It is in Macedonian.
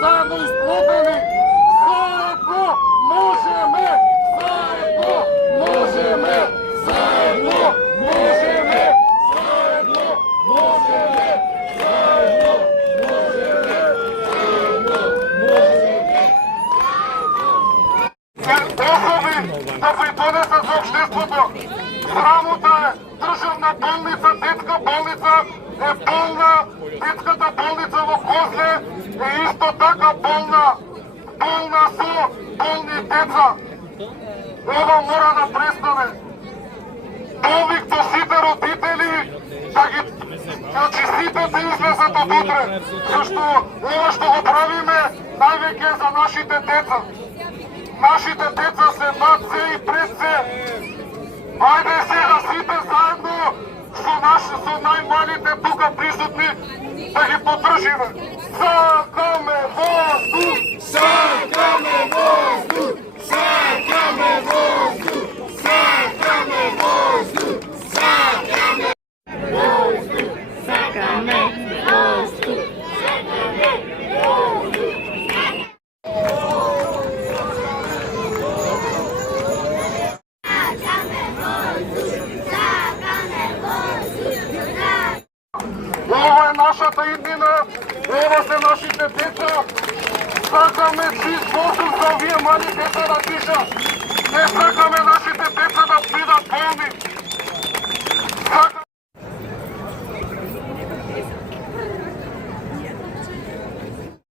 заедно изплутени. Заедно можеме, заедно можеме, заедно можеме, заедно можеме, заедно можеме, заедно можеме. Особи да придонесат за општеството. Срамота е државна болница, детска болница е болна, детската болница во Козле е исто така болна со болни деца. Ова мора да престане. Повик до сите родители да ги сите да излезат од утре, зашто ова што го правиме највеќе за нашите деца. Нашите деца се над се и пред се. Ајде сега сите заедно со најмалите тука присутни да ги поддржиме. Сакаме воздух! Сакаме воздух! Сакаме воздух! Сакаме воздух! Сакаме воздух! Сакаме воздух! Сакаме воздух! Ова е нашата иднина, ова се нашите деца. Сакаме чист воздух за овие мали деца да дишат. Не сакаме нашите деца да бидат болни.